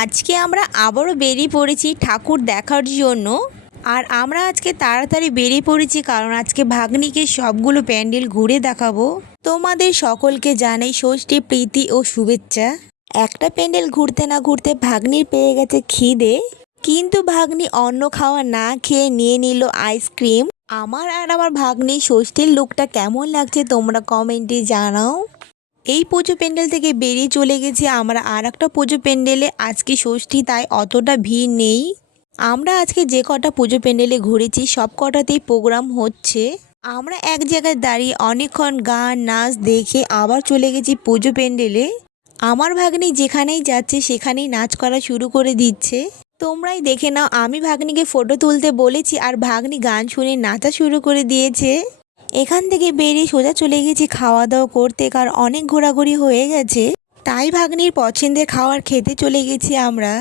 আজকে আমরা আবারও বেরিয়ে পড়েছি ঠাকুর দেখার জন্য। আর আমরা আজকে তাড়াতাড়ি বেরিয়ে পড়েছি কারণ আজকে ভাগ্নিকে সবগুলো প্যান্ডেল ঘুরে দেখাবো। তোমাদের সকলকে জানাই ষষ্ঠী প্রীতি ও শুভেচ্ছা। একটা প্যান্ডেল ঘুরতে না ঘুরতে ভাগ্নির পেয়ে গেছে খিদে, কিন্তু ভাগ্নি অন্ন খাওয়া না খেয়ে নিয়ে নিল আইসক্রিম। আমার আর আমার ভাগ্নির ষষ্ঠীর লুকটা কেমন লাগছে তোমরা কমেন্টে জানাও। এই পুজো প্যান্ডেল থেকে বেরিয়ে চলে গেছি আমরা আর একটা পুজো প্যান্ডেলে। আজকে ষষ্ঠী, তাই অতটা ভিড় নেই। আমরা আজকে যে কটা পুজো প্যান্ডেলে ঘুরেছি সব কটাতেই প্রোগ্রাম হচ্ছে। আমরা এক জায়গায় দাঁড়িয়ে অনেকক্ষণ গান নাচ দেখে আবার চলে গেছি পুজো প্যান্ডেলে। আমার ভাগ্নি যেখানেই যাচ্ছে সেখানেই নাচ করা শুরু করে দিচ্ছে। তোমরাই দেখে নাও, আমি ভাগ্নিকে ফটো তুলতে বলেছি আর ভাগ্নি গান শুনে নাচা শুরু করে দিয়েছে। এখান থেকে বেরিয়ে সোজা চলে গেছি খাওয়া দাওয়া করতে, কারণ অনেক ঘোরাঘুরি হয়ে গেছে। তাই ভাগ্নির পছন্দের খাবার খেতে চলে গেছি আমরা।